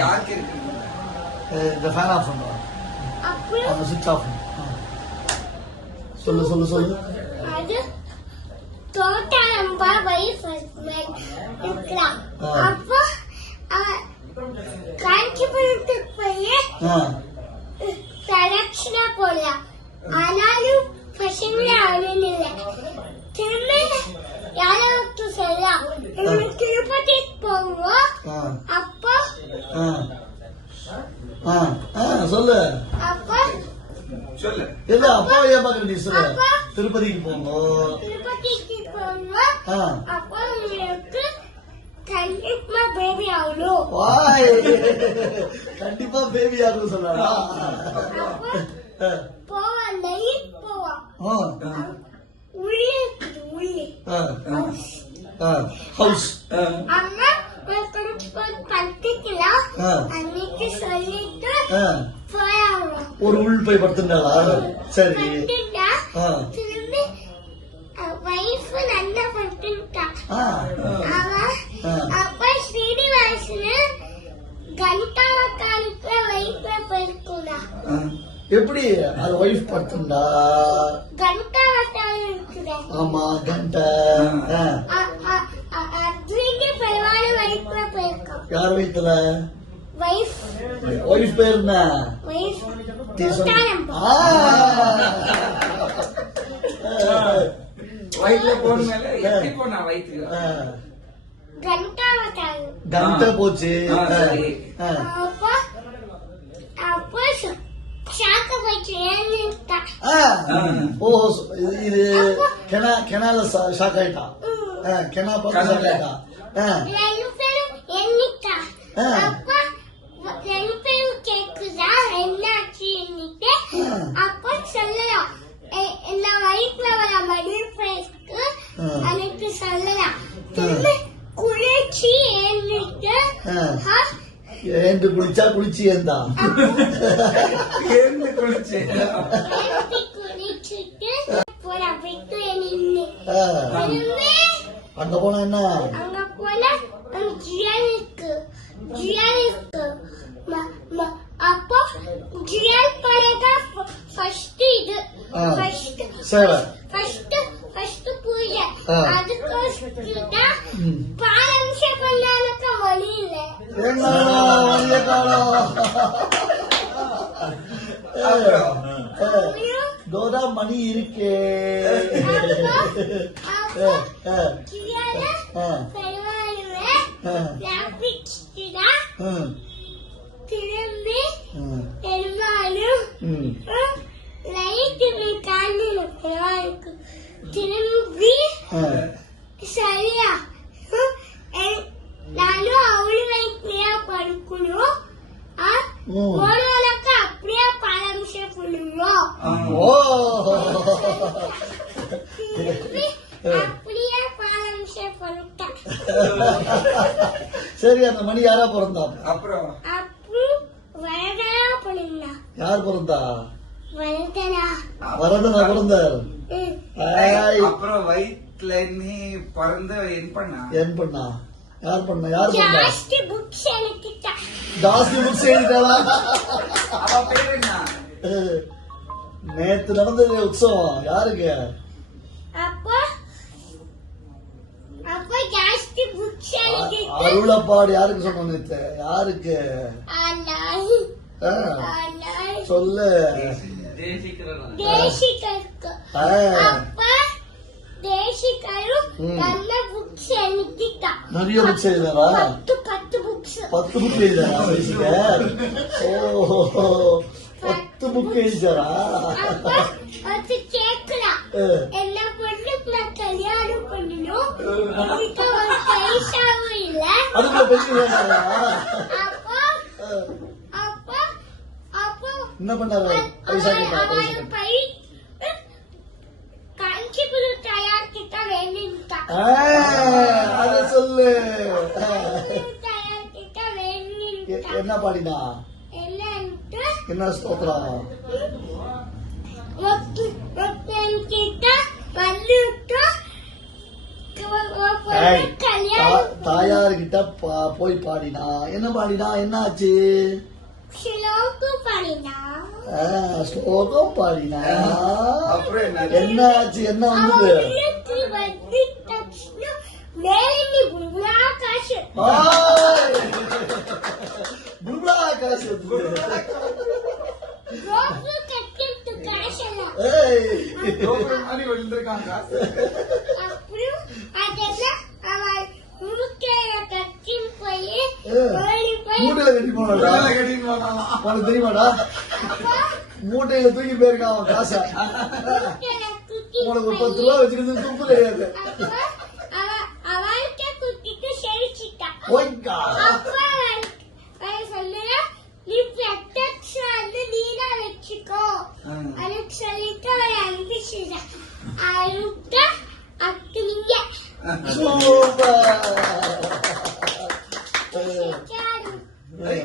யாருக்கு இருக்கு இந்த ஃபேன் ஆஃப் பண்ணுவாங்க அந்த சுவிட்ச் ஆஃப் சொல்லு சொல்லு சொல்லு அது தோட்டாரம்பா வைஃப் இருக்கலாம் அப்போ காஞ்சிபுரத்துக்கு போய் பிரதட்சணா போலாம் ஆனாலும் பசங்கள அவனு இல்லை திரும்ப யாராவது சொல்லலாம் திருப்பதிக்கு போவோம் அப்போ சொல்லு அப்போ சொல்லு இல்ல அப்பா ஏன் பாக்குற நீ சொல்லு திருப்பதிக்கு போவோம் அப்போ உங்களுக்கு கண்டிப்பா பேபி ஆகணும் கண்டிப்பா பேபி ஆகணும் சொல்லடா போவோம் நைட் போவோம் உள்ளே உள்ளே ஹவுஸ் அம்மா படுத்துக்கலாம் அன்னைக்கு சொல்லிட்டு போயாவோம் ஒரு உள் போய் படுத்துட்டாளா சரி திரும்பி வைஃப் நல்லா படுத்துட்டா அப்ப ஸ்ரீனிவாசனு கண்டாவக்கானுக்கு வைஃப் படுத்துடா எப்படி அது வைஃப் படுத்துண்டா கண்டாவக்கானு இருக்குதா ஆமா கண்டா அதுக்கு பெருவாள் வைஃப் போயிருக்கோம் யார் வயித்துல வைஃப் பேர் என்ன வைஃப் வயிற்றுல போனதுனால எப்படி போனா வயிற்றுல கண்டா போச்சு அப்போ ஷாக்க போயிட்டு ஏன்னுட்டா ஓ இது கெனால ஷாக் ஆயிட்டான் கெனா பார்த்து ஷாக் ஆயிட்டான் ரெண்டு பேரும் எண்ணிட்டா அப்போ ரெண்டு பேரும் கேக்குதா என்னாச்சு எண்ணிட்டு அப்போ சொல்லலாம் நான் வயிற்றுல வர மடில் பேருக்கு எனக்கு சொல்லலாம் திரும்ப குளிர்ச்சி ஏன்னுட்டு ஏந்து குளிச்சா குளிச்சு ஏந்தா ஏந்து குளிச்சு குளிச்சுட்டு போனா விட்டு நின்று அங்க போனா என்ன அங்க போனா ஜியானுக்கு அப்போ ஜியான் படகா ஃபர்ஸ்ட் இது ஃபர்ஸ்ட் பூஜை அதுக்கோஸ்தான் பாரம்சம் பண்ணாலுக்கு வழி இல்லை தோதா மணி இருக்கே திரும்பி பெருமாளும் லைட்டு காண்டு திரும்பி சரியா நானும் அவளு வயிற்றுலயா படுக்கணும் ஓடுவதற்கு அப்படியே பாரம்சம் பண்ணுவோம் அப்படியே பாரம்சம் பண்ணிட்டேன் சரி அந்த மணி யாரா பிறந்தா அப்புறம் வரதனா பண்ணிருந்தா யார் பிறந்தா வரதனா பிறந்தார் அப்புறம் வயிற்றுல நீ பிறந்த என் பண்ணா யார் பண்ணா ஜாஸ்தி புக்ஸ் எழுதிட்டா ஜாஸ்தி புக்ஸ் எழுதிட்டாளா அவ பேர் என்ன நேத்து நடந்தது உற்சவம் யாருக்கு அப்போ ஜாஸ்தி புக்ஸ் எழுதிட்டா அருளப்பாடு யாருக்கு சொன்ன நேத்து யாருக்கு சொல்லு தேசிகருக்கு அப்ப தேசிகரும் நல்ல புக்ஸ் எழுதிட்டா நிறைய புக்ஸ் எழுதாரா 10 புக்ஸ் 10 புக் எழுதாரா ஓ 10 புக் எழுதாரா அது கேட்கலாம் என்ன பொண்ணு நான் கல்யாணம் பண்ணணும் அதுக்கு ஒரு பைசாவும் இல்ல அதுக்கு பெரிய அப்போ என்ன பண்ணாரு பைசா கேட்டா காஞ்சிபுரம் தயார் கிட்ட வேணும்ட்டா அத சொல்லு தயார் கிட்ட வேணும்ட்டா என்ன பாடினா என்ன ஸ்தோத்திரம் கிட்ட வந்துட்டு ஏய், கல்யாணம் தாயார்கிட்ட போய் பாடினா என்ன பாடினா என்ன ஆச்சு? ஸ்லோகம் பாடினா ஸ்லோகம் பாடினா அப்புறம் என்ன? என்ன ஆச்சு? என்ன வந்தது? அவளுக்கு வந்து தட்சிணா வேண்டி புலாகாசு புல்புலா காசு ரோப்பு கட்டிட்டு காசெல்லாம் கோபுரம் மாதிரி விழுந்திருக்காங்க. அப்புறம் அதெல்லாம் அவள் முறுக்கையில கட்டி போய் ஓடி போய் மூட்டையில கட்டி போனாடா. வேலை கட்டின்னு போனான். உனக்கு தெரியுமாடா? மூட்டையில தூக்கி போயிருக்கான் அவன் காசை. முறுக்கையில குத்தி உனக்கு ஒரு போய் 10 ரூபா வச்சுக்கிறது துப்பு கிடையாது. அப்ப அவள்கிட்ட குத்திட்டு செழிச்சிட்டா. ஓய்கா. அப்ப அவள் சொல்லுறா, நீ பிரத்யக்ஷான்னு நீதான் வச்சுக்கோ அதுக்கு சொல்லிட்டு அவளை அனுப்பிச்சுட்டா. அனுப்பிட்டா அப்படிங்க சூப்பர். ஏய்,